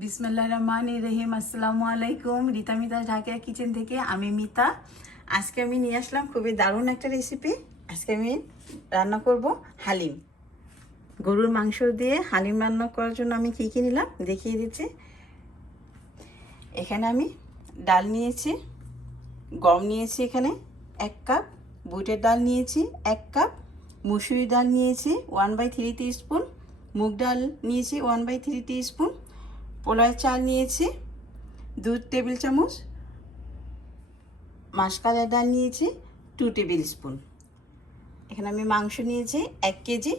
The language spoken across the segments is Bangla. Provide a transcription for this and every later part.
বিসমিল্লাহির রহমানির রহিম। আসসালামু আলাইকুম। রিতা মিতা ঢাকা কিচেন থেকে আমি মিতা। আজকে আমি নিয়ে আসলাম খুবই দারুণ একটা রেসিপি। আজকে আমি রান্না করব হালিম। গরুর মাংস দিয়ে হালিম রান্না করার জন্য আমি কী কী নিলাম দেখিয়ে দিচ্ছি। এখানে আমি ডাল নিয়েছি, গম নিয়েছি, এখানে 1 কাপ, বুটের ডাল নিয়েছি 1 কাপ, মুসুরি ডাল নিয়েছি 1/3 টিস্পুন, মুগ ডাল নিয়েছি 1/3 টিস্পুন, পোলার চাল নিয়েছি 2 টেবিল চামচ, মাসকলাই ডাল নিয়েছি 2 টেবিল স্পুন। এখানে আমি মাংস নিয়েছি 1 কেজি।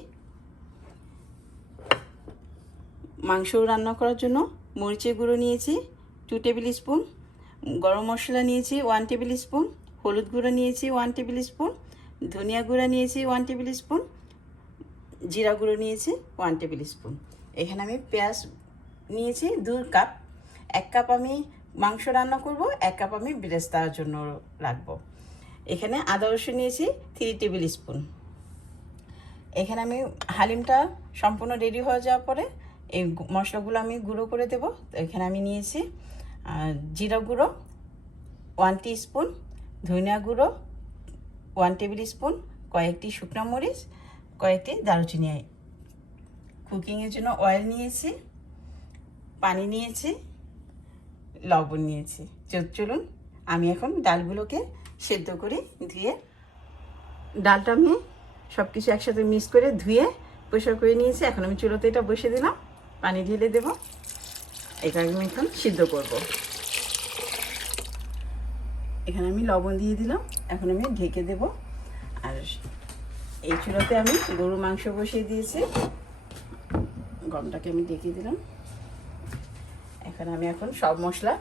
মাংস রান্না করার জন্য মরিচের গুঁড়ো নিয়েছি 2 টেবিল স্পুন, গরম মশলা নিয়েছি 1 টেবিল স্পুন, হলুদ গুঁড়ো নিয়েছি 1 টেবিল স্পুন, ধনিয়া গুঁড়া নিয়েছি 1 টেবিল স্পুন, জিরা গুঁড়ো নিয়েছি 1 টেবিল স্পুন। এখানে আমি পেঁয়াজ নিয়েছি 2 কাপ। 1 কাপ আমি মাংস রান্না করব, 1 কাপ আমি বেরেস্তার জন্য রাখবো। এখানে আদা রসুন নিয়েছি 3 টেবিল স্পুন। এখানে আমি হালিমটা সম্পূর্ণ রেডি হয়ে যাওয়ার পরে এই মশলাগুলো আমি গুঁড়ো করে দেব। এখানে আমি নিয়েছি জিরা গুঁড়ো 1 টিস্পুন, ধনিয়া গুঁড়ো 1 টেবিল স্পুন, কয়েকটি শুকনো মরিচ, কয়েকটি দারুচিনি, কুকিংয়ের জন্য অয়েল নিয়েছি, পানি নিয়েছি, লবণ নিয়েছি। চলুন আমি এখন ডালগুলোকে সেদ্ধ করে ধুয়ে, ডালটা আমি সব কিছু একসাথে মিক্স করে ধুয়ে পরিষ্কার করে নিয়েছি। এখন আমি চুলোতে এটা বসে দিলাম, পানি ঢেলে দেব। এটা আমি এখন সিদ্ধ করব। এখানে আমি লবণ দিয়ে দিলাম, এখন আমি ঢেকে দেব। আর এই চুলোতে আমি গরুর মাংস বসিয়ে দিয়েছি, গমটাকে আমি ঢেকে দিলাম। এখন আমি সব মশলা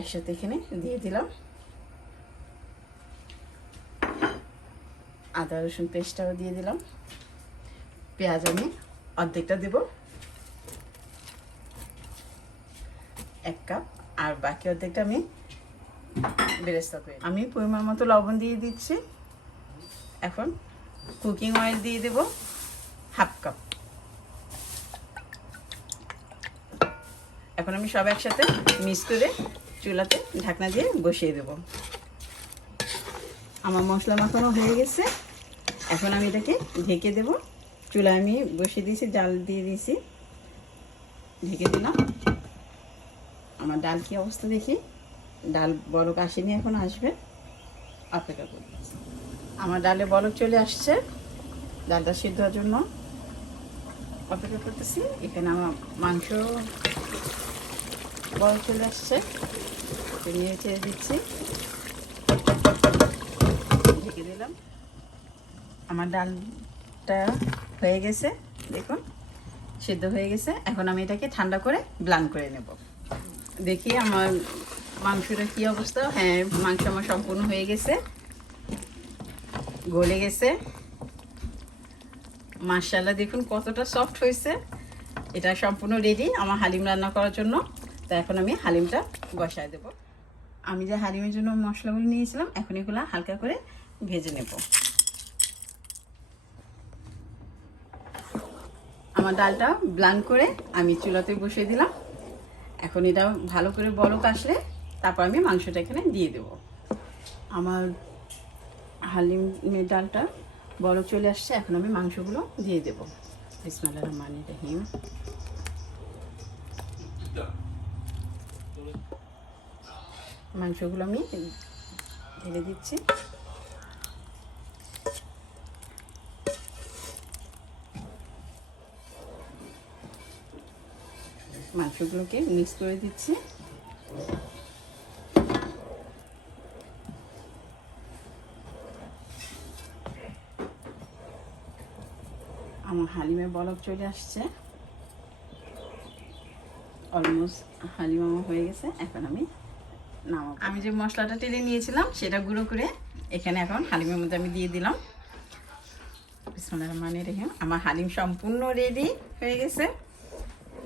একসাথে এখানে দিয়ে দিলাম। আদা রসুন পেস্টটাও দিয়ে দিলাম। পেঁয়াজ আমি অর্ধেকটা দেব, 1 কাপ, আর বাকি অর্ধেকটা আমি বেরেস্তা করে আমি পরিমাণ মতো লবণ দিয়ে দিচ্ছি। এখন কুকিং অয়েল দিয়ে দেব 1/2 কাপ। এখন আমি সব একসাথে মিক্স করে চুলাতে ঢাকনা দিয়ে বসিয়ে দেব। আমার মশলা মাখানো হয়ে গেছে, এখন আমি এটাকে ঢেকে দেব। চুলা আমি বসিয়ে দিয়েছি, ডাল দিয়ে দিয়েছি, ঢেকে দিলাম। আমার ডাল কি অবস্থা দেখি, ডাল বলক আসেনি, এখন আসবে, অপেক্ষা করি। আমার ডালে বলক চলে আসছে, ডালটা সিদ্ধ হওয়ার জন্য অপেক্ষা করতেছি। এখানে আমার মাংস বলক চলে আসছে, নিয়ে ছেড়ে দিচ্ছি, ঢেকে দিলাম। আমার ডালটা হয়ে গেছে, দেখুন সিদ্ধ হয়ে গেছে। এখন আমি এটাকে ঠান্ডা করে ব্লান্ড করে নেব। দেখি আমার মাংসটা কি অবস্থা। হ্যাঁ, মাংস আমার সম্পূর্ণ হয়ে গেছে, গলে গেছে। মাশাআল্লাহ, দেখুন কতটা সফট হয়েছে। এটা সম্পূর্ণ রেডি আমার হালিম রান্না করার জন্য। তো এখন আমি হালিমটা বসায় দেব। আমি যে হালিমের জন্য মশলাগুলো নিয়েছিলাম, এখন এগুলো হালকা করে ভেজে নেব। আমার ডালটা ব্লান্ড করে আমি চুলাতে বসিয়ে দিলাম। এখন এটা ভালো করে বলক আসলে তারপর আমি মাংসটা এখানে দিয়ে দেব। আমার হালিমের ডালটা বলক চলে আসছে, এখন আমি মাংসগুলো দিয়ে দেব। বিসমিল্লাহির রহমানির রহিম। মাংসগুলো আমি ঢেলে দিচ্ছি। মাংসগুলোকে মিক্স করে দিচ্ছি। আমার হালিমে বলক চলে আসছে, অলমোস্ট হালিম আমার হয়ে গেছে। এখন আমি নামাবো। আমি যে মশলাটা টেলে নিয়েছিলাম সেটা গুঁড়ো করে এখানে এখন হালিমের মধ্যে আমি দিয়ে দিলাম। বিসমিল্লাহির রহমানির রহিম। আমার হালিম সম্পূর্ণ রেডি হয়ে গেছে।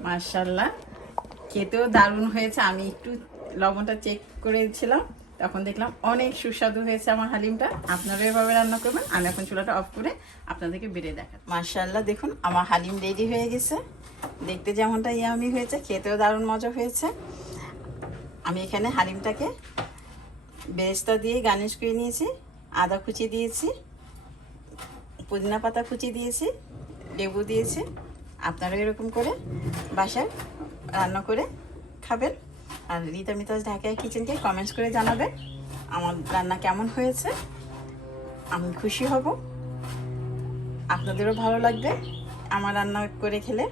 মাশাআল্লাহ, খেতেও দারুণ হয়েছে। আমি একটু লবণটা চেক করেছিলাম, তো তখন দেখলাম অনেক সুস্বাদু হয়েছে আমার হালিমটা। আপনারা এভাবে রান্না করবেন। আমি এখন চুলাটা অফ করে আপনাদেরকে বেড়ে দেখাই। মাশাআল্লাহ, দেখুন আমার হালিম রেডি হয়ে গেছে। দেখতে যেমনটা ইয়ামি হয়েছে, খেতেও দারুণ মজা হয়েছে। আমি এখানে হালিমটাকে বেরেস্তা দিয়ে গার্নিশ করে নিয়েছি। আদা কুচি দিয়েছি, পুদিনা পাতা কুচি দিয়েছি, লেবু দিয়েছি। আপনারা এরকম করে বাসায় রান্না করে খাবেন। আর রিতা মিতাজ ঢাকা কিচেনকে কমেন্টস করে জানাবেন আমার রান্না কেমন হয়েছে। আমি খুশি হব, আপনাদেরও ভালো লাগবে আমার রান্না করে খেলে।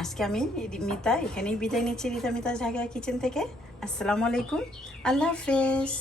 আজকে আমি মিতা এখানেই বিদায় নিচ্ছি রিতা মিতাজ ঢাকা কিচেন থেকে। আসসালামু আলাইকুম, আল্লাহ হাফেজ।